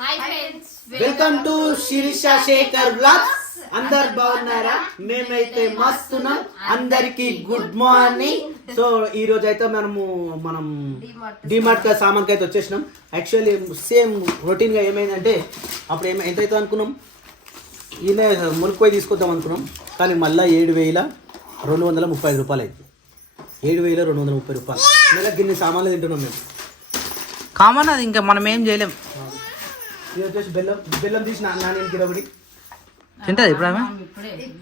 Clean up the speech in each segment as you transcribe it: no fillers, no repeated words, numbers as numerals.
Welcome to Shirisha Shekhar blogs. అందరు బాగున్నారా? మేమైతే మస్తున్నాం. అందరికి గుడ్ మార్నింగ్. సో ఈ రోజు అయితే మనం డిమార్ట్ సామాన్కి అయితే వచ్చేసినాం. యాక్చువల్లీ సేమ్ రొటీన్ గా ఏమైందంటే అప్పుడు ఎంత అవుతుంది అనుకున్నాం, ఈయన మునికిపోయి తీసుకొద్దాం అనుకున్నాం. కానీ మళ్ళీ 7,235 రూపాయలు అయింది. 7,230 రూపాయలు. నెలకు గిన్ని సామాన్లు తింటున్నాం మేము. కామన్ అది, ఇంకా మనం ఏం చేయలేం. ఇది వచ్చేసి బెల్లం తీసి నాన్న గిరబడి తింటది ఇప్పుడు ఆమె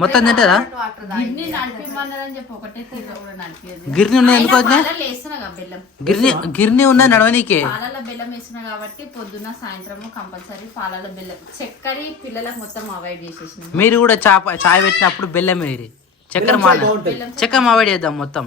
మొత్తం తింటారా? గిర్ని ఉన్నది ఎందుకు గిర్ని ఉన్నది నడవనీకే. పాలలో బెల్లం వేసిన కాబట్టి పొద్దున్న సాయంత్రం కంపల్సరీ పాలలో బెల్లం. చక్కెర పిల్లలకు మొత్తం అవాయిడ్ చేసేసిన. మీరు కూడా చాయ్ పెట్టినప్పుడు బెల్లం వేరి, చక్కెర అవాయిడ్ చేద్దాం మొత్తం.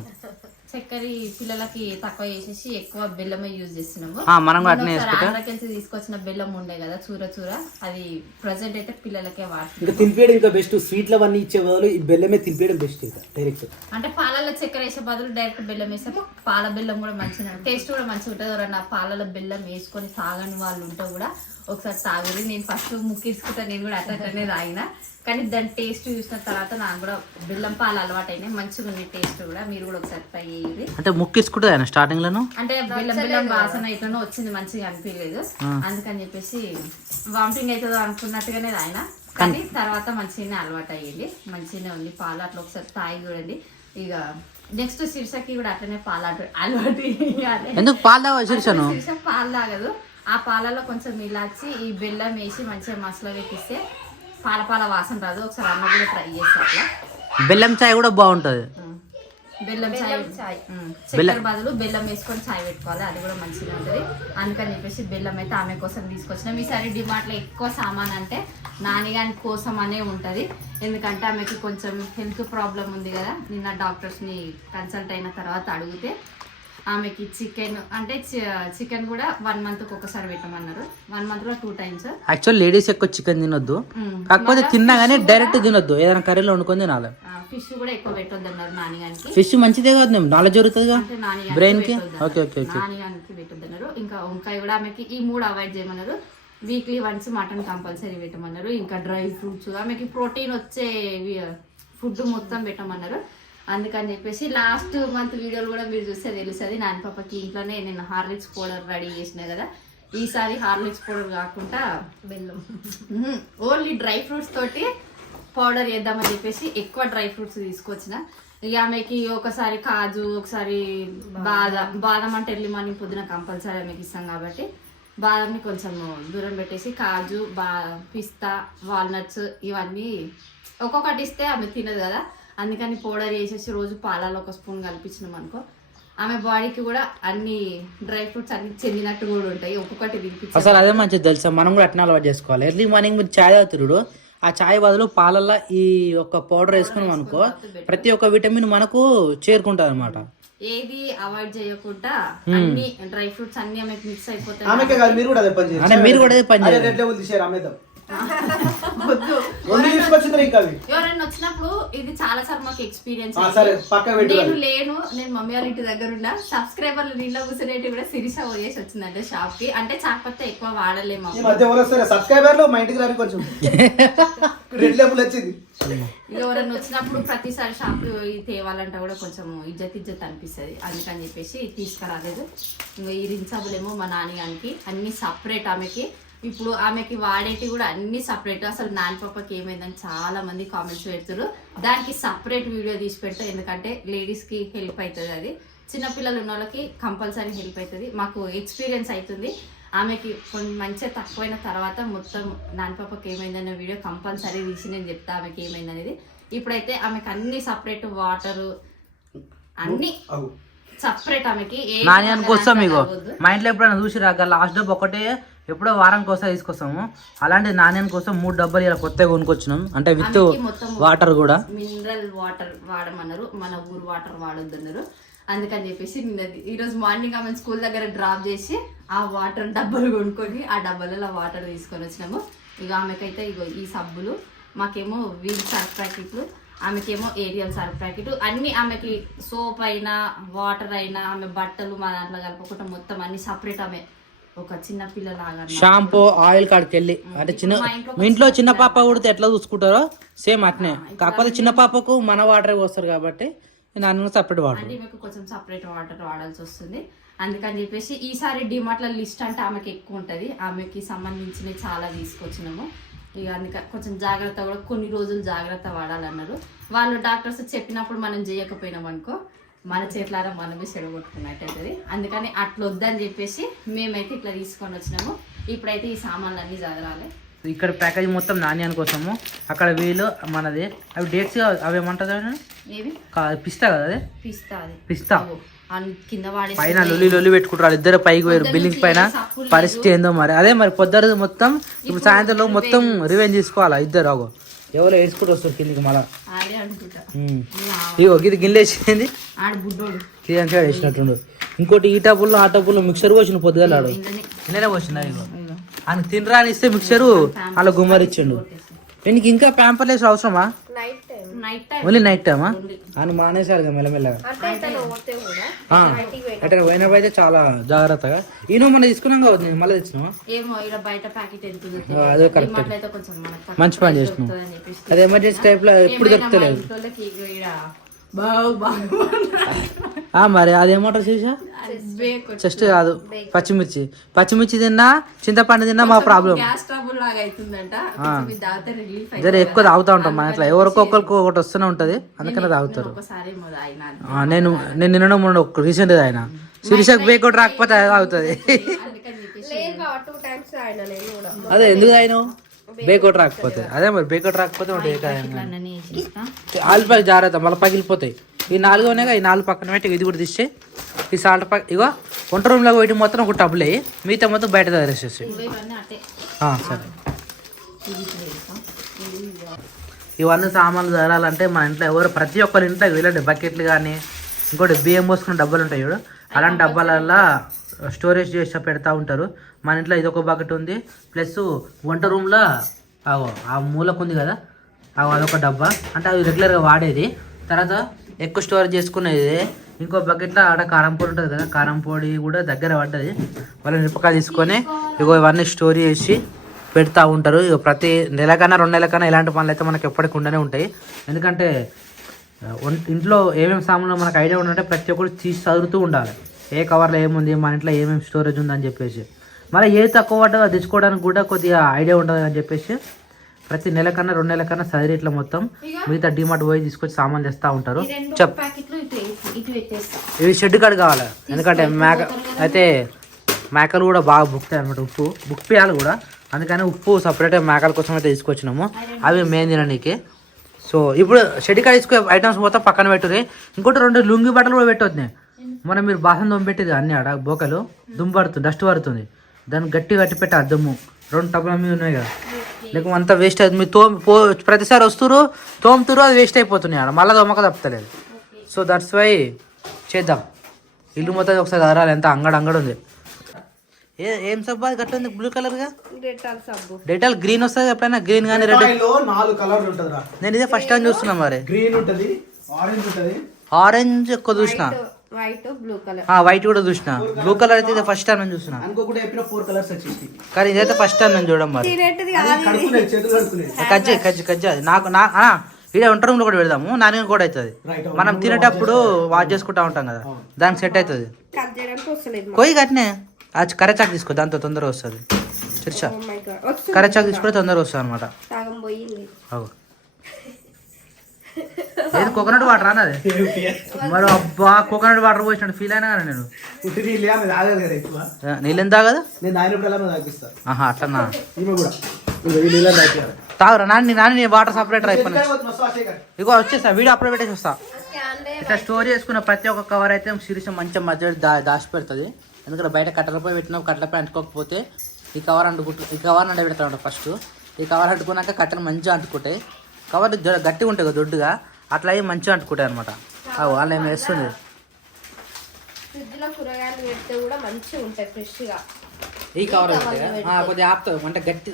చక్కెర పిల్లలకి తక్కువ చేసేసి ఎక్కువ బెల్లమే యూజ్ చేస్తున్నాము. మనం కూడా అట్నే ఆంధ్రకెళ్ళి తీసుకొచ్చిన బెల్లం ఉండే కదా చూర అది ప్రెసెంట్ అయితే పిల్లలకే వాడుతుంది. ఇంకా తినిపించడం ఇంకా బెస్ట్. స్వీట్లు అవన్నీ ఇచ్చే బదులు ఈ బెల్లమే తినిపించడం బెస్ట్. ఇంకా డైరెక్ట్ అంటే పాలలో చక్కెర వేసే బదులు డైరెక్ట్ బెల్లం వేస్తే పాల బెల్లం కూడా మంచిగా టేస్ట్ కూడా మంచిగా ఉంటుంది. ఎవరన్నా పాలలో బెల్లం వేసుకొని తాగని వాళ్ళు ఉంటే కూడా ఒకసారి తాగుది. నేను ఫస్ట్ ముక్కించుకుంటా, నేను కూడా అట్లనే తాగిన. కానీ దాని టేస్ట్ చూసిన తర్వాత నాకు కూడా బెల్లం పాలు అలవాటు అయినాయి. మంచిగా ఉంది టేస్ట్ కూడా. మీరు కూడా ఒకసారి ట్రై చేయండి. అంటే ముక్కించుకుంటుంది స్టార్టింగ్ లో, అంటే బెల్లం వాసన అయితేనో వచ్చింది, మంచిగా అనిపించలేదు. అందుకని చెప్పేసి వామిటింగ్ అవుతుందో అనుకున్నట్టుగానే ఆయన, కానీ తర్వాత మంచిగానే అలవాటు అయ్యింది. మంచిగానే ఉంది పాలు. అట్లా ఒకసారి తాగి చూడండి. ఇక నెక్స్ట్ శిర్షకి కూడా అట్లనే పాలు అలవాటు ఎందుకు పాలు తాగదు శిర్ష పాలు తాగదు. ఆ పాలలో కొంచెం ఇలాచి ఈ బెల్లం వేసి మంచిగా మసాలా వేపిస్తే పాల వాసన రాదు. ఒకసారి అమ్మ కూడా ట్రై చేస్తా. అట్లా బెల్లం చాయ్ కూడా బాగుంటది. బెల్లం చాయ్ చక్కెర బదులు బెల్లం వేసుకొని చాయ్ పెట్టుకోవాలి, అది కూడా మంచిగా ఉంటుంది. అందుకని చెప్పేసి బెల్లం అయితే ఆమె కోసం తీసుకొచ్చినాం. ఈసారి డిమార్ట్లో ఎక్కువ సామాన్ అంటే నానిగాని కోసం అనే ఉంటుంది. ఎందుకంటే ఆమెకి కొంచెం హెల్త్ ప్రాబ్లం ఉంది కదా. నిన్న డాక్టర్స్ని కన్సల్ట్ అయిన తర్వాత అడిగితే ఆమెకి చికెన్ కూడా 1 month ఒకసారి పెట్టమన్నారు. 1 month లో 2 times. యాక్చువల్ లేడీస్ ఎక్కువ చికెన్ తినొద్దు, కాకపోతే తిన్నా గానీ డైరెక్ట్ తినొద్దు, ఏదైనా కర్రీలో వండుకొని తినాలి. ఫిష్ కూడా ఎక్కువ పెట్టొద్దు అన్నారు నానిగానికి. ఫిష్ మంచిదే కాదు, నాలెడ్జ్ జరుగుతుంది బ్రెయిన్ కి. నానిగానికి పెట్టొద్దు అన్నారు. ఇంకా వంకాయ కూడా ఆమెకి ఈ 3 అవాయిడ్ చేయమన్నారు. వీక్లీ వన్స్ మటన్ కంపల్సరీ పెట్టమన్నారు. ఇంకా డ్రై ఫ్రూట్స్, ఆమెకి ప్రోటీన్ వచ్చే ఫుడ్ మొత్తం పెట్టమన్నారు. అందుకని చెప్పేసి లాస్ట్ మంత్ వీడియోలు కూడా మీరు చూస్తే తెలుస్తుంది. నాన్న పాపకి ఇంట్లోనే నేను హార్లిక్స్ పౌడర్ రెడీ చేసిన కదా. ఈసారి హార్లిక్స్ పౌడర్ కాకుండా బెల్లం ఓన్లీ డ్రై ఫ్రూట్స్ తోటి పౌడర్ వేద్దామని చెప్పేసి ఎక్కువ డ్రై ఫ్రూట్స్ తీసుకొచ్చిన. ఇక ఆమెకి ఒకసారి కాజు, ఒకసారి బాదం అంటే ఎర్లీ మార్నింగ్ పొద్దున కంపల్సరీ ఆమెకి ఇస్తాం కాబట్టి బాదంని కొంచెం దూరం పెట్టేసి కాజు, పిస్తా, వాల్నట్స్ ఇవన్నీ ఒక్కొక్కటి ఇస్తే ఆమె తినదు కదా. అందుకని పౌడర్ వేసేసి రోజు పాలలో 1 స్పూన్ కల్పించినాం అనుకో, ఆమె బాడీకి కూడా అన్ని డ్రై ఫ్రూట్స్ అన్ని చెందినట్టు కూడా ఉంటాయి. ఒక్కొక్కటి తినిపించాలి. అసలు అదే మంచిది తెలుసా, మనం కూడా అట్లా అలవాటు చేసుకోవాలి. ఎర్లీ మార్నింగ్ మీరు చాయ్ తాగుతురుడు, ఆ చాయ్ బదులు పాలల్లో ఈ ఒక పౌడర్ వేసుకున్నాం అనుకో, ప్రతి ఒక్క విటమిన్ మనకు చేరుకుంటది అనమాట. ఏది అవాయిడ్ చేయకుండా అన్ని డ్రై ఫ్రూట్స్ అన్ని ఆమెకు మిక్స్ అయిపోతాయి. మీరు కూడా అదే పని చేయాలి. ఎవరైనా వచ్చినప్పుడు ఇది చాలా సార్ మాకు ఎక్స్పీరియన్స్. నేను మమ్మీ వాళ్ళ ఇంటి దగ్గర ఉన్న సబ్స్క్రైబర్లు నీళ్ళ కూర్చునేటి కూడా సిరీస్ పోయేసి వచ్చిందంటే షాప్ కి. అంటే చాకపోతే ఎక్కువ వాడలేము. ఎవరైనా వచ్చినప్పుడు ప్రతిసారి షాప్ తేవాలంటే కూడా కొంచెం ఇజ్జత్ అనిపిస్తుంది. అందుకని చెప్పేసి తీసుకురాలేదు. ఇంకా ఈ రిన్సాబులేమో మా నాన్నగానికి అన్ని సపరేట్. ఇప్పుడు ఆమెకి వాడేటి కూడా అన్ని సపరేట్. అసలు నాని పాపకి ఏమైందని చాలా మంది కామెంట్స్ పెడుతున్నారు. దానికి సపరేట్ వీడియో తీసి పెడతారు. ఎందుకంటే లేడీస్ కి హెల్ప్ అవుతుంది. అది చిన్నపిల్లలు ఉన్న వాళ్ళకి కంపల్సరీ హెల్ప్ అవుతుంది. మాకు ఎక్స్పీరియన్స్ అవుతుంది. ఆమెకి కొంచెం మంచిగా తక్కువైన తర్వాత మొత్తం నాని పాపకి ఏమైందన్న వీడియో కంపల్సరీ తీసి నేను చెప్తా ఆమెకి ఏమైందనేది. ఇప్పుడైతే ఆమెకి అన్ని సపరేట్, వాటరు అన్ని సపరేట్. ఆమెకి నాణ్యానికి వస్తాం. మీకు మా ఇంట్లో ఎప్పుడైనా చూసిరాక లాస్ట్ డబ్బు ఒకటే ఎప్పుడో వారానికి వస్తా తీసుకొస్తాము. అలాంటి నాణ్యాని కోసం 3 డబ్బాలు ఇలా కొత్తగా కొనుక్కొచ్చినాం. అంటే విత్ వాటర్ కూడా మినరల్ వాటర్ వాడమన్నారు. మన ఊరు వాటర్ వాడొద్దన్నారు. అందుకని చెప్పేసి ఈరోజు మార్నింగ్ ఆమె స్కూల్ దగ్గర డ్రాప్ చేసి ఆ వాటర్ డబ్బాలు కొనుక్కొని ఆ డబ్బాలలో వాటర్ తీసుకొని వచ్చినాము. ఇక ఆమెకైతే ఇగో ఈ సబ్బులు, మాకేమో వీల్ సర్ఫ్ ప్యాకెట్లు, ఆమెకేమో ఏరియల్ సర్ఫ్ ప్యాకెట్, అన్ని ఆమెకి సోప్ అయినా వాటర్ అయినా ఆమె బట్టలు మా దాంట్లో కలుపుకుంటాం మొత్తం అన్ని సపరేట్. ఆమె ఒక చిన్న పిల్లలాగా షాంపూ ఆయిల్ కాడికి వెళ్ళి అంటే చిన్న మీ ఇంట్లో చిన్న పాప కూడా ఎట్లా చూసుకుంటారో సేమ్ అట్నే, కాకపోతే చిన్న పాపకు మన వాటర్ పోస్తారు కాబట్టి నాన్న సపరేట్ వాటర్. అంటే మీకు కొంచెం సపరేట్ వాటర్ వాడాల్సి వస్తుంది. అందుకని చెప్పేసి ఈసారి డిమార్ట్ల లిస్ట్ అంటే ఆమెకి ఎక్కువ ఉంటుంది, ఆమెకి సంబంధించినవి చాలా తీసుకొచ్చినాము. ఇక అందుకని కొంచెం జాగ్రత్త కూడా కొన్ని రోజులు జాగ్రత్త వాడాలన్నారు వాళ్ళు. డాక్టర్స్ చెప్పినప్పుడు మనం చేయకపోయినాం అనుకో మన చేతులారా మనమే చెడగొట్టుకున్నట్టు అవుతుంది. అందుకని అట్లా వద్దని చెప్పేసి మేమైతే ఇట్లా తీసుకొని వచ్చినాము. ఇప్పుడైతే ఈ సామాన్లు అన్నీ చదవాలి. ఇక్కడ ప్యాకేజ్ మొత్తం నాణ్యాని కోసము, అక్కడ వీలు మనది. అవి డేట్స్ అవి ఏమంటారు ఏవి పిస్తా కదా, అదే పిస్తా, అది పిస్తా కింద వాడే పైన లొల్లి పెట్టుకుంటారు ఇద్దరు పైకి పోయారు బిల్డింగ్ పైన. పరిస్థితి ఏందో మరి. అదే మరి పొద్దురు మొత్తం ఇప్పుడు సాయంత్రంలో మొత్తం రివెంజ్ తీసుకోవాలా ఇద్దరు. అగో ఎవరో ఏడ్చుకుంటూ వస్తారు కిందికి మళ్ళా. ఇగో ఇది గిన్నెలేసింది కింద వేసినట్టుండు. ఇంకోటి ఈ టబ్బుల్లో ఆ టబ్బుల్లో మిక్సర్ పోసిన పొద్దుగలాడు నిన్ననే పోసిన. ఇగో ఆయన తినరాని ఇస్తే మిక్సరు అలా గుమ్మరిచ్చిండు. దీనికి ఇంకా ప్యాంపర్లేస్ అవసరమా? ఓన్లీ నైట్ టైమా? అని మానేసారు మెల్లమెల్లగా. అక్కడ పోయినప్పుడు అయితే చాలా జాగ్రత్తగా. ఈయన మనం తీసుకున్నాం కావద్దు, నేను మళ్ళీ తెచ్చినావా? అదే కరెక్ట్, మంచి పని చేసినాం. అదే ఎమర్జెన్సీ టైప్ లో ఎప్పుడు దొరుకుతలేదు. మరి అదేమంటారు చూసా, జస్ట్ కాదు పచ్చిమిర్చి తిన్నా చింతపండు తిన్నా మా ప్రాబ్లం. జర ఎక్కువ తాగుతూ ఉంటాం మన ఇట్లా, ఎవరికొకరికి ఒకటి వస్తూనే ఉంటది, అందుకనే తాగుతారు. నేను నిన్న ఒక రీసెంట్ ఆయన శిరీషకు బేకోటి రాకపోతే తాగుతుంది. అదే ఎందుకు తాగినావు? బేకోటి రాకపోతే అదే మరి, బేకోటి రాకపోతే ఆలు ప్యాక్ జాగ్రత్త మళ్ళీ పగిలిపోతాయి. ఈ 4 ఉన్నాయి, ఈ 4 పక్కన పెట్టి ఇది కూడా తీస్తే ఈ సాల్ట్ ప్యాక్. ఇగో వంట రూమ్లో పోయి మొత్తం ఒక టబ్బులు అయ్యి మిగతా మొత్తం బయట తయారేసేసి. సరే ఇవన్నీ సామాన్లు జరగాలంటే మన ఇంట్లో ఎవరు ప్రతి ఒక్కరి ఇంట్లో వీళ్ళండి బకెట్లు కానీ ఇంకోటి బియ్యం పోసుకున్న డబ్బాలు ఉంటాయి చూడు, అలాంటి డబ్బాలల్లో స్టోరేజ్ చేసి పెడతా ఉంటారు. మన ఇంట్లో ఇది ఒక బకెట్ ఉంది, ప్లస్ వంట రూమ్లో ఆ మూలకు ఉంది కదా అదొక డబ్బా, అంటే అవి రెగ్యులర్గా వాడేది. తర్వాత ఎక్కువ స్టోరేజ్ చేసుకునేది ఇంకో బకెట్లో ఆడ కారం పొడి ఉంటుంది కదా, కారం పొడి కూడా దగ్గర పడ్డది. వాళ్ళ మిరపకాయ తీసుకొని ఇగో ఇవన్నీ స్టోర్ చేసి పెడతా ఉంటారు. ఇక ప్రతి నెలకన్నా 2 నెలలకన్నా ఇలాంటి పనులు అయితే మనకి ఎప్పటికి ఉండనే ఉంటాయి. ఎందుకంటే ఇంట్లో ఏమేమి సామాన్లు మనకు ఐడియా ఉందంటే ప్రతి ఒక్కరు తీసి చదువుతూ ఉండాలి, ఏ కవర్లో ఏముంది, మన ఇంట్లో ఏమేమి స్టోరేజ్ ఉందని చెప్పేసి. మళ్ళీ ఏ తక్కువ పడ్డ తెచ్చుకోవడానికి కూడా కొద్దిగా ఐడియా ఉంటుంది అని చెప్పేసి ప్రతి నెలకన్నా 2 నెలలకన్నా సదిరి ఇట్లా మొత్తం మిగతా డిమార్ట్ పోయి తీసుకొచ్చి సామాన్లు తెస్తూ ఉంటారు. ఇవి షెడ్ కాడ కావాలి, ఎందుకంటే మేకలు కూడా బాగా బుక్తాయి అనమాట. ఉప్పు బుక్పియాలి కూడా, అందుకని ఉప్పు సపరేట్గా మేకల కోసం అయితే తీసుకొచ్చినాము. అవి మెయిన్ తినడానికి. సో ఇప్పుడు షెడ్ కాడ తీసుకునే ఐటమ్స్ మొత్తం పక్కన పెట్టుర్రి. ఇంకోటి 2 లుంగి బట్టలు కూడా పెట్టవద్దు. మనం మీరు బాసం దుమ్ము పెట్టేది అన్నీ ఆడ బోకలు దుమ్ము పడుతుంది, డస్ట్ పడుతుంది, దాన్ని గట్టి కట్టి పెట్టి ఆ దుమ్ము 2 టబ్బుల మీద ఉన్నాయి కదా, లేకపోతే అంతా వేస్ట్ అవుతుంది. మీరు ప్రతిసారి వస్తురు తోముతురు, అది వేస్ట్ అయిపోతుంది ఆడ, మళ్ళీ దొమ్మక తప్పలేదు. సో దట్స్ వై చేద్దాం. ఇల్లు మొత్తం ఒకసారి అదరాలి, ఎంత అంగడి ఉంది. ఏం సబ్బు అది గట్ల ఉంది బ్లూ కలర్ గా? డెటాల్ గ్రీన్ వస్తుంది ఎప్పుడైనా, గ్రీన్ కానీ రెడ్. 4 కలర్లు ఉంటదిరా. నేను ఇదే ఫస్ట్ టైం చూస్తున్నా. మరి గ్రీన్ ఉంటది, ఆరెంజ్ ఉంటది, ఆరెంజ్ ఎక్కువ చూసిన, వైట్ కూడా చూసిన, బ్లూ కలర్ అయితే ఇదే ఫస్ట్ టైం నేను చూస్తున్నా. కానీ ఇదైతే ఫస్ట్ టైం నేను చూడడం. మరి కజ్జి అది నాకు ఇదే వంట రూమ్ లో కూడా పెడదాము, నాన్న కూడా అవుతుంది. మనం తినేటప్పుడు వాష్ చేసుకుంటా ఉంటాం కదా, దానికి సెట్ అవుతుంది. కొయ్యి కట్నే అది కరెచాక్ తీసుకో, దాంతో తొందరగా వస్తుంది. చిరుచా కరెచాక్ తీసుకుంటే తొందరగా వస్తుంది అనమాట. ఏది కోకోనట్ వాటర్ అన్నది మరి. అబ్బా కోకోనట్ వాటర్ పోసినట్టు ఫీల్ అయినా కదా నేను. నీళ్ళు ఎంత తాగదు? అట్లన్నా తాగురా నాన్న వాటర్ సపరేటర్ అయిపోయినా. ఇగో వచ్చేస్తా, వీడియో అప్లోడ్ పెట్టేసి వస్తా. ఇట్లా స్టోర్ చేసుకున్న ప్రతి ఒక్క కవర్ అయితే శిరీష మంచిగా మధ్య దాచి పెడుతుంది. ఎందుకంటే బయట కట్టెలపై పెట్టినా కట్టెలపై అంటుకోకపోతే ఈ కవర్ అంట పెడతా ఫస్ట్. ఈ కవర్ అంటుకున్నాక కట్టెలు మంచిగా అంటుకుంటాయి. కవర్ గట్టిగా ఉంటాయి కదా దొడ్డుగా, అట్లా అవి మంచిగా అంటుకుంటాయి అనమాట. వాళ్ళు ఏమి వేస్తుంది. ఈ కవర్ కొద్దిగా ఆపుతావు అంటే గట్టి,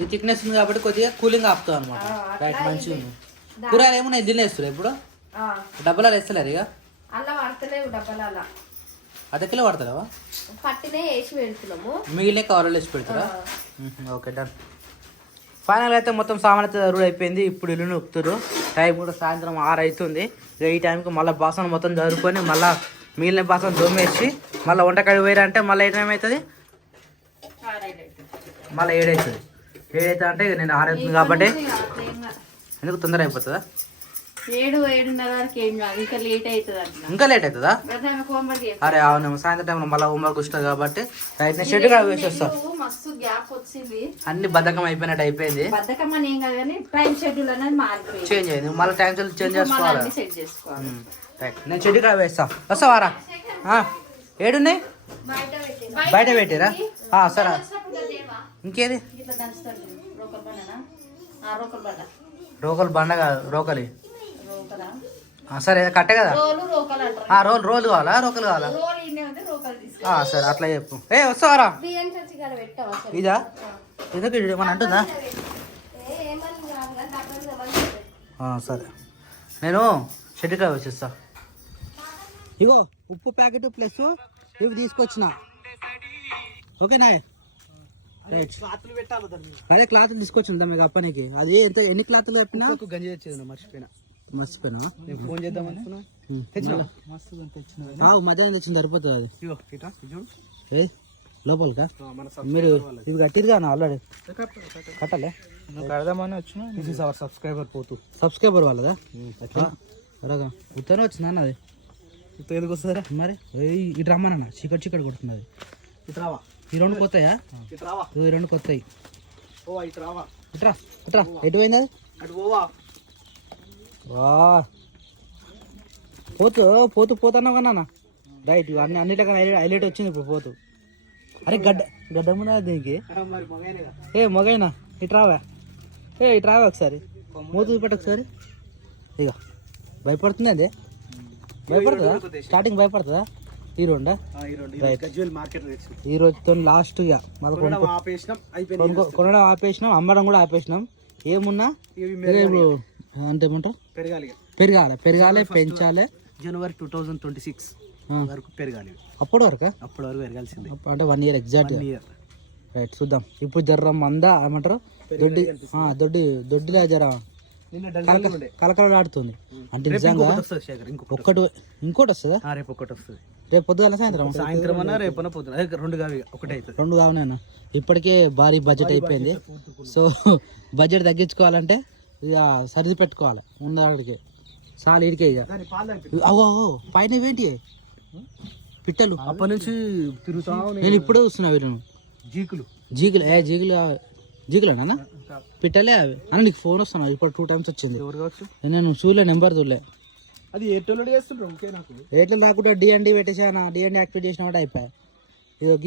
ఈ థిక్నెస్ ఉంది కాబట్టి కొద్దిగా కూలింగ్ ఆపుతావు అనమాట. రైట్, మంచిగా ఉంది. కూరగాయలు ఏమున్నాయి దీనిలో వేస్తారు ఎప్పుడు? డబ్బులలో వేస్తలేరు ఇక అర్ధ కిలో పడతావా? పట్టినే వేసి పెడుతున్నాము, మిగిలిన కవర్లో వేసి పెడతారా? Okay done. ఫైనల్ అయితే మొత్తం సామాన్ అయితే జరుగు అయిపోయింది. ఇప్పుడు ఇల్లు నొక్కుతారు. టైం కూడా సాయంత్రం 6 అవుతుంది. ఇక ఈ టైంకి మళ్ళీ బాసన మొత్తం జరుపుకొని మళ్ళీ మిగిలిన బాసన దొమ్మేసి మళ్ళీ వంటకాడి పోయారంటే మళ్ళీ ఏ టైం అవుతుంది? మళ్ళీ 7 అవుతుంది. 7 అవుతుంది అంటే నేను 6 అవుతుంది కాబట్టి ఎందుకు తొందర అయిపోతుందా? 7-7:30 వరకు ఏం కాదు, ఇంకా లేట్ అవుతుంది అట్లా. ఇంకా లేట్ అవుతుందా? అరే అవును, సాయంత్రం టైంలో మళ్ళీ హోంవర్క్ వస్తుంది కాబట్టి రైట్ నేను షెడ్ కూడా వేసి వస్తాను. మస్తు గ్యాప్ వచ్చింది, అన్ని బద్ధకం అయిపోయినట్టు అయిపోయింది. బద్ధకం అని ఏం కాదు కానీ టైం షెడ్యూల్ అనేది మారిపోయింది. చేంజ్ అయింది, మళ్ళీ టైం షెడ్యూల్ చేంజ్ చేసుకోవాలి. సెట్ చేసుకోవాలి. రైట్ నేను షెడ్ కూడా వేస్తా. వస్తావారా? ఏడున్నాయి బయట పెట్టారా? సరే ఇంకేది? రోకలు బండ కాదు, రోకలి. సరే కట్టే కదా. రోలు కావాలా రోకలు కావాలా? సరే అట్లా చెప్పు. వస్తావారా? ఇదా ఎందుకు ఏమన్నా అంటుందా? సరే నేను షెడ్కా వచ్చేస్తా. ఇగో ఉప్పు ప్యాకెట్ ప్లస్ ఇవి తీసుకొచ్చిన. ఓకేనా? అదే క్లాత్లు తీసుకొచ్చిన మీకు అప్పనికి. అది ఎంత ఎన్ని క్లాత్లు చెప్పినా గంజి తెచ్చేది మర్చిపోయినా. నేను ఫోన్ చేద్దామని మధ్యాహ్నం తెచ్చింది సరిపోతుంది. అది లోపలికా మీరు ఇవి కట్టిరుగా ఆల్రెడీ కట్టాలే కడదామని వచ్చిన. సబ్స్క్రైబర్ వాళ్ళదా? అలాగా ఉత్తరం వచ్చిందా అన్న? అది ఎందుకు వస్తుందా మరి? ఇటు రమ్మన్న చీకటి కొడుతున్నది. ఈ 2 కొత్తయా? ఈ 2 కొత్తయి. ఇట్రా ఇట్రా. ఎటు పోయింది అది? పోతున్నావు కన్నా రైట్. ఇవన్నీ అన్నిటికన్నా హైలైట్ వచ్చింది ఇప్పుడు పోతు. అరే గడ్డ ముందా దీనికి? మొగైనా ఇట్రావా? ఇట్రావా ఒకసారి మూత చూపెట్ట ఒకసారి. ఇక భయపడుతుంది అదే? భయపడుతుందా? స్టార్టింగ్ భయపడుతుందా? ఈ రెండా? ఈ రోజుతో లాస్ట్. ఇక మళ్ళీ కొనడం ఆపేసినాం, అమ్మడం కూడా ఆపేసినాం. ఏమున్నా అంటే ఏమంటారు, పెరగాలి పెంచాలి. జనవరి 2026 వరకు పెరగాలి. అప్పటి వరకు పెరగాల్సింది. అంటే 1 ఇయర్ ఎగ్జాక్ట్. రైట్ చూద్దాం. ఇప్పుడు జర్ర మందా ఏమంటారు దొడ్డిలా జర కలకలాడుతుంది. అంటే నిజంగా ఇంకోటి వస్తుందా? రేపు ఒకటి వస్తుంది. రేపు పొద్దున సాయంత్రం అన్నా రేపు పొద్దున 2 కావి ఒకటి అవుతుంది. 2 కావునైనా. ఇప్పటికే భారీ బడ్జెట్ అయిపోయింది. సో బడ్జెట్ తగ్గించుకోవాలంటే ఇక సరిది పెట్టుకోవాలి ఉన్నవాడికి చాలు. ఇడికే ఇక పైన ఏంటి పిట్టలు అప్పటి నుంచి తిరుగుతా. నేను ఇప్పుడే చూస్తున్నా వీళ్ళను. జీకులేనా పిట్టలే అవి అని. నీకు ఫోన్ వస్తున్నా ఇప్పుడు 2 times వచ్చింది. నేను చూడలే, నెంబర్ చూడలే. అది ఎయిర్టెల్ రాకుండా డిఎన్డి పెట్టేసాను. డిఎన్డి యాక్టివేట్ చేసిన వాటి అయిపోయాయి.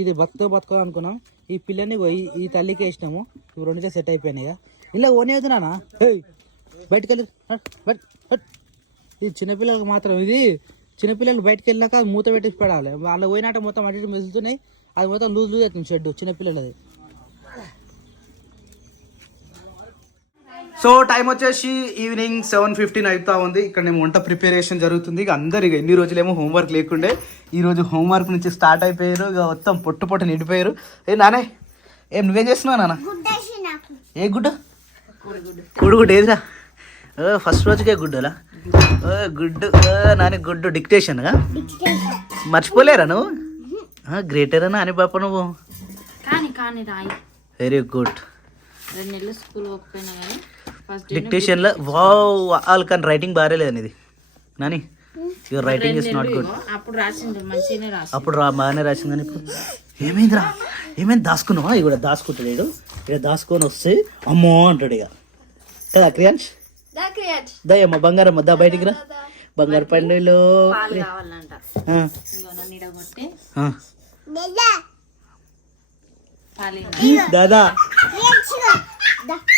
ఇది బతుకో అనుకున్నాం. ఈ పిల్లని ఈ తల్లికి వేసినాము. ఇవి 2 సెట్ అయిపోయినాయి. ఇక ఇలా ఓనే అవుతున్నానా? బయటకు వెళ్ళి ఇది చిన్నపిల్లలకు మాత్రం. ఇది చిన్నపిల్లలు బయటకు వెళ్ళినాక మూత పెట్టేసి పడాలి. వాళ్ళ పోయినట్ట మొత్తం అటు ఇటు మెసులుతున్నాయి. అది మొత్తం లూజ్ అవుతుంది షెడ్ చిన్నపిల్లలది. సో టైం వచ్చేసి ఈవినింగ్ 7:15 అవుతా ఉంది. ఇక్కడ నేను వంట ప్రిపరేషన్ జరుగుతుంది. ఇక అందరు ఇక ఎన్ని రోజులేమో హోంవర్క్ లేకుండే, ఈరోజు హోంవర్క్ నుంచి స్టార్ట్ అయిపోయారు. ఇక మొత్తం పొట్టు నిండిపోయారు. నానే నువ్వేం చేస్తున్నావు నాన్న? ఏ గుడ్డు? గుడ్డు ఏదిరా? ఫస్ట్ రోజుకే గుడ్డులా? గుడ్డు నాని గుడ్డు డిక్టేషన్గా మర్చిపోలేరా నువ్వు? గ్రేటరేనా అని పాప నువ్వు? Very good. 2 నెలలు స్కూల్ పోకపోయినా కానీ డిక్టేషన్లో వావ్ ఆల్ కానీ రైటింగ్ బాగాలేదు అనేది Nani. Your writing is not good. అప్పుడు రాసిండు మంచిగానే రాసి, అప్పుడు బాగానే రాసింది కానీ ఇప్పుడు ఏమైందిరా? ఏమైంది? దాచుకున్నావా? ఇక కూడా దాచుకుంటాడు. ఇక దాచుకొని వస్తే అమ్మో అంటాడు ఇక కదా. క్రియాన్స్ దయమ్మ బంగారం దా బయటికి రా. బంగారు పండులో దాదా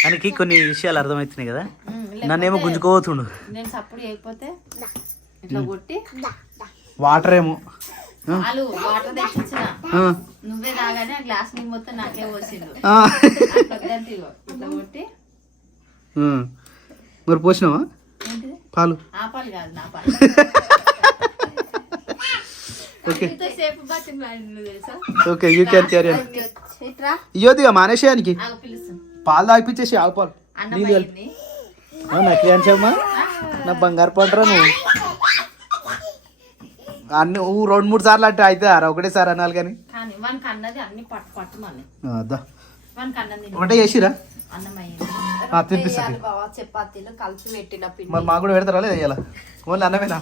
ఆయనకి కొన్ని విషయాలు అర్థమవుతున్నాయి కదా. నన్నేమో గుంజుకోతుండు. వాటర్ ఏమో వాటర్ తెచ్చిచ్చిన నువ్వే తాగానే గ్లాస్ ని మొత్తం నాకే పోసిండు. ఇట్లా కొట్టి మరి పోసినావా పాలు? ఆ పాలు కాదు, నా పాలు. ఓకే సేపు బతికి తెలుసా ఓకే యూ క్యాన్ క్యారీ ఇట్రా ఇయ్యోదిగా మానేసేయానికి ఆగు పిలుస్తాను పాలు తాగిపించేసి ఆవు పాలు అన్నం నీళ్ళు కలిపి అయింది అవునా క్రియాంశమ్మా నా బంగారు పంటరా నువ్వు అన్ని 2-3 సార్లు అంటే అయితే ఒకటేసారి అనాలి కానీ కానీ వానికి అన్నది అన్ని పట్టు పట్టుమని అద్దా వానికి అన్నది ఒకటే చేసిరా అన్నం అయ్యింది తినిపిస్తుంది చపాతీలు కలిపి పెట్టిన పిండి మరి మాకు కూడా పెడతారా లేదా ఇవాళ ఓన్లీ అన్నమేనా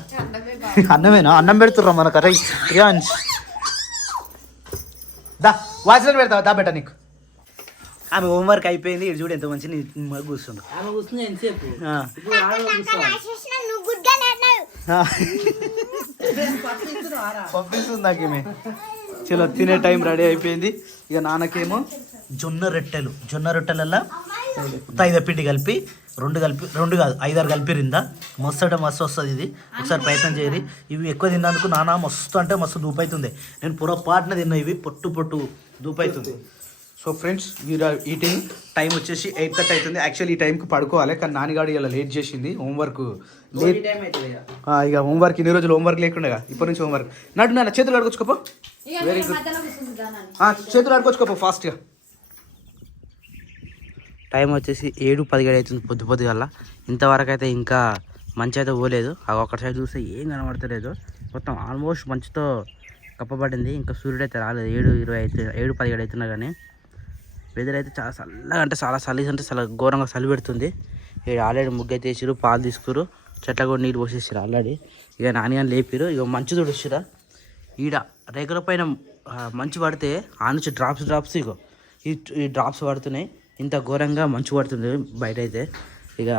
అన్నమేనా అన్నం పెడుతుర్రా మన కర్రీ క్రియాంశ్ దా వాచ్లో పెడతావా దా బెట్ట నీకు ఆమె హోంవర్క్ అయిపోయింది ఇటు చూడు ఎంత మంచి కూర్చుండు ఆమె కూర్చుంది ఎంతసేపు ఆ. ఇప్పుడు ఆడ కూర్చోవాలి. పంపిస్తుంది నాకేమే చలో తినే టైం రెడీ అయిపోయింది ఇక నాన్నకేమో జొన్న రొట్టెలల్లో ఐదు పిండి కలిపి రెండు కాదు 5-6 కలిపి రిందా మస్తు వస్తుంది ఇది ఒకసారి ప్రయత్నం చేయాలి ఇవి ఎక్కువ తిన్నందుకు నాన్న మస్తు అంటే మస్తు దూపైతుంది నేను పొరపాటున తిన్నా ఇవి పొట్టు దూపైతుంది so friends we are eating time వచ్చేసి 8:30 అవుతుంది యాక్చువల్లీ ఈ టైంకి పడుకోవాలి కానీ నాన్నగాడు ఇలా లేట్ చేసింది హోంవర్క్ లేట్ ఈ టైం అవుతుంది ఇక. ఇక హోంవర్క్ ఇన్ని రోజులు హోంవర్క్ లేకుండా ఇప్పటి నుంచి హోంవర్క్ నాన్న చేతులు అడుకొచ్చుకోపో వెరీ గుడ్ చేతులు అడుకొచ్చుకోపో ఫాస్ట్గా టైం వచ్చేసి 7:17 అవుతుంది పొద్దుగల్లా ఇంతవరకు అయితే ఇంకా మంచి అయితే పోలేదు అది ఒక సైడ్ చూస్తే ఏం కనబడతలేదు మొత్తం ఆల్మోస్ట్ మంచుతో కప్పబడింది ఇంకా సూర్యుడు అయితే రాలేదు 7:20 అయితే 7:17 అవుతున్నా కానీ వెదర్ అయితే చాలా చల్లగా అంటే చాలా చలి అంటే చాలా ఘోరంగా చలి పెడుతుంది ఇక్కడ ఆల్రెడీ ముగ్గు అయితే వేసారు పాలు తీసుకురు చెట్ల కూడా నీళ్ళు పోసేసారు ఆల్రెడీ ఇక నాని అని లేపారు ఇక మంచు తుడిచిరా ఈడ రేకుల పైన మంచు పడితే ఆ నుంచి డ్రాప్స్ ఇగో ఈ డ్రాప్స్ పడుతున్నాయి ఇంత ఘోరంగా మంచు పడుతుంది బయట అయితే ఇక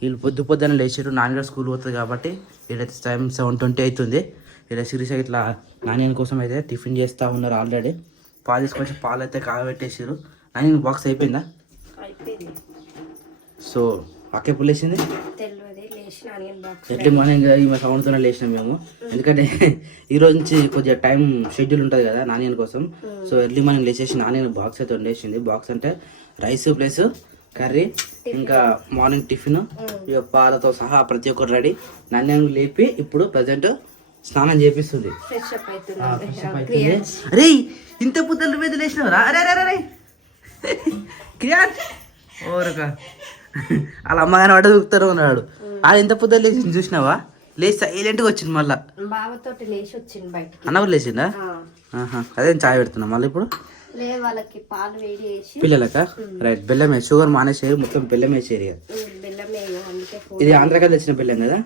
వీళ్ళు పొద్దున లేచారు నాన్నగారు స్కూల్ పోతుంది కాబట్టి వీళ్ళైతే టైం 7:20 అవుతుంది ఇలా సిరీస్ ఇట్లా నాని కోసం అయితే టిఫిన్ చేస్తూ ఉన్నారు ఆల్రెడీ పాలు తీసుకొచ్చి పాలు అయితే కాగబెట్టేసారు నాని బాక్స్ అయిపోయిందా సో అక్క ఎప్పుడు లేచింది ఎర్లీ మార్నింగ్ ఈమె సౌండ్తోనే లేచినాం మేము ఎందుకంటే ఈ రోజు నుంచి కొద్దిగా టైం షెడ్యూల్ ఉంటుంది కదా నానియన్ కోసం సో ఎర్లీ మార్నింగ్ లేచేసి నానియన్ బాక్స్ అయితే వండేసింది బాక్స్ అంటే రైస్ ప్లస్ కర్రీ ఇంకా మార్నింగ్ టిఫిన్ ఇక పాలతో సహా ప్రతి ఒక్కరు రెడీ నాణ్యం లేపి ఇప్పుడు ప్రజెంట్ స్నానం చేపిస్తుంది అరే ఇంత పుద్దల మీద లేచినవరా అరే అరే అరే ఓరక వాళ్ళ అమ్మగానే వాడు దూకుతారు అన్నాడు అది ఎంత పుద్దలు లేచి చూసినావా లేచి సైలెంట్గా వచ్చింది మళ్ళా బావతోటి లేచి వచ్చింది బయట అన్నవారు లేచిందా అదే చాయ్ పెడుతున్నా మళ్ళీ ఇప్పుడు వాళ్ళకి పాలు వేడి చేసి పిల్లలక రైట్ బెల్లం వేసి షుగర్ మానేసేరు మొత్తం బెల్లం వేసేరు ఇక. బెల్లం అందుకే ఇది ఆంధ్రకాయ తెచ్చిన బెల్లం కదా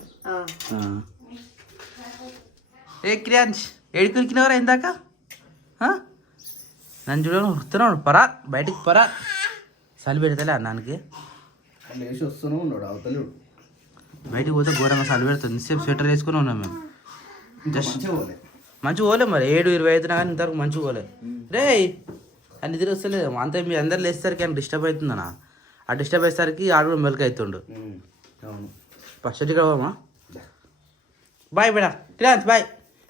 ఏ క్రియాంశ్ ఎడుకురికినవరా ఇందాక నన్ను చూడను వస్తున్నాడు పరా బయటికి పరా చలి పెడతలే అన్నానికి లేచి వస్తూనే ఉన్నాడు అవతలి బయటికి పోతే ఘోరంగా చలి పెడుతుంది సేపు స్వెటర్ వేసుకుని ఉన్నాం మేము జస్ట్ మంచిగా పోలేదు మరి 7:20 అవుతున్నా కానీ ఇంతవరకు మంచిగా పోలేదు రే అని నిద్ర వస్తలేదు అంతే మీ అందరు లేచేసరికి ఆయన డిస్టర్బ్ అవుతుందనా ఆ డిస్టర్బ్ అయ్యేసరికి ఆడు కూడా మెలకు అవుతుండు ఫస్ట్ ఇక్కడ పోమా బాయ్ బేడా క్రియాంశ్ బాయ్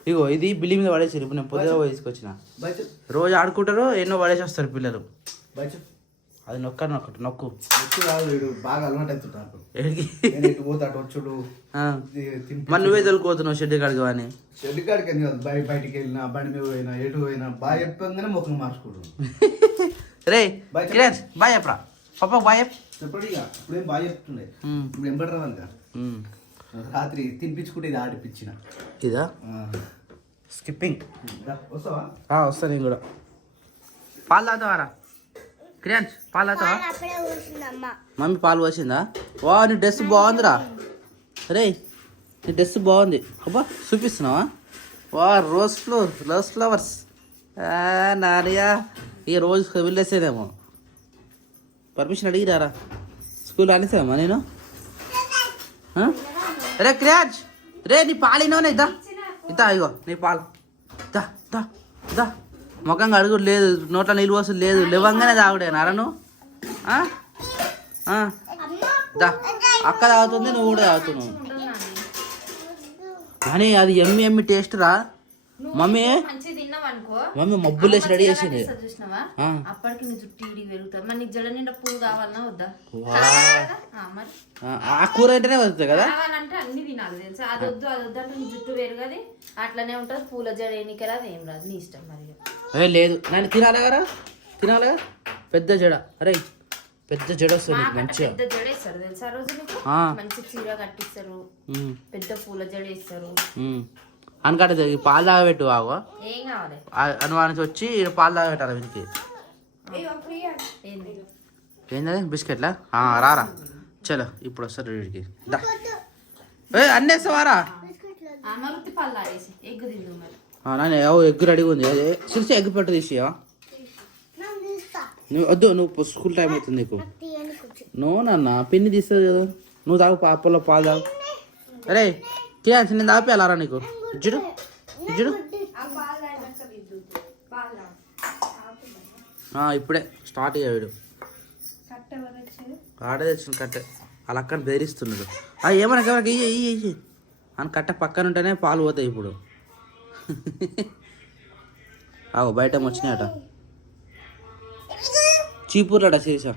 ఇగో ఇది బిల్లి మీద పడేసారు ఇప్పుడు నేను పొద్దుగా పోయి తీసుకొచ్చిన రోజు ఆడుకుంటారు ఎన్నో పడేసి వస్తారు పిల్లలు అది నొక్కు బాగా అలవాటు అవుతుంటారు ఏడికి వచ్చుడు మరి నువ్వే తొలుకోతున్నావు షెడ్ కాడికి అని షెడ్ కాడికి బయటికి వెళ్ళినా బండి మీద పోయినా ఎటు పోయినా బాగా చెప్పగానే ముఖం మార్చుకోవడం రే క్రియాంశ్ బాయ్ చెప్పరా పాప బాయ్ చెప్పండి ఇక ఇప్పుడేం బాగా చెప్తుండే ఇప్పుడు ఎంబడరా కదా రాత్రి తినిపించుకుంటే ఇది ఆడిపించిన ఇదా స్కిప్పింగ్ వస్తావా వస్తా నేను కూడా పాలు తాగుతావారా క్రియాంశ్ పాలు తాగుతావా మమ్మీ పాలు పోసిందా వా నీ డ్రెస్ బాగుందిరా రే నీ డ్రెస్ బాగుంది అబ్బా చూపిస్తున్నావా వా రోజ్ ఫ్లవర్స్ నానియా ఈ రోజు వెళ్ళేసేదేమో పర్మిషన్ అడిగిరారా స్కూల్ అనేసామా నేను రే క్రియాంశ్ రే నీ పాలు ఇన్నోనే ఇద్దా ఇగో నీ పాలు దా దా దా ముఖంగా అడుగు లేదు నోట్లో నీళ్ళు పోసు లేదు లేవంగానే తాగుడే నరను దా అక్క తాగుతుంది నువ్వు కూడా తాగుతున్నావు కానీ అది ఎమ్మి టేస్ట్ రా మమ్మీ ఉన్నావు అనుకో మమ్మీ మబ్బులు వేసి రెడీ చేసింది చూసినావా ఆ. అప్పటికి నీ జుట్టు ఇడికి పెరుగుతుంది మరి నీకు జడ నిండా పూలు కావాలన్నా వద్దా వా. మరి ఆ కూర అంటేనే వస్తుంది కదా. కావాలంటే అన్ని తినాలి తెలుసా అది వద్దు అంటే నీ జుట్టు పెరగది అట్లనే ఉంటుంది పూల జడ ఎన్నిక రాదు ఏం రాదు నీ ఇష్టం మరి లేదు నేను తినాలి కదా తినాలి కదా. పెద్ద జడ అరే పెద్ద జడ వస్తుంది నీకు మంచిగా. పెద్ద జడ వేస్తారు తెలుసా ఆ రోజు నీకు ఆ. మంచి చీర కట్టిస్తారు పెద్ద పూల జడ వేస్తారు అనకాడ పాలు తాగబెట్టు బాగా ఏం కావాలి అనుమానించి వచ్చి ఈడ పాలు తాగబెట్టాలి వీనికి. ఏంది ఏంటది బిస్కెట్లా రారా చలో ఇప్పుడు వస్తారు వీడికి దా. అన్నీ వేస్తావారా మరుతి పళ్ళు తాగేసి ఎగ్గు తిందు మరి నాన్న ఎగ్ రెడీగా ఉంది చూసి ఎగ్ పెట్టు తీసి నువ్వు వద్దు నువ్వు స్కూల్ టైం అవుతుంది నీకు. నువ్వు నాన్న పిన్ని తీస్తుంది కదా నువ్వు తాగు పాపలో పాలు తాగు. అరే కియాన్స్ నేను తాగిపోయాలారా నీకు ఇచ్చుడు ఇచ్చుడు. ఇప్పుడే స్టార్ట్ అయ్యాడు ఆడే తెచ్చిన కట్టె వాళ్ళ అక్కని బెదిరిస్తున్నాడు. ఏమన్నా ఎవరికి ఇయ్యి అని కట్టె పక్కన ఉంటేనే పాలు పోతాయి ఇప్పుడు. బయట వచ్చినాయట చీపూర్లట శీర్ష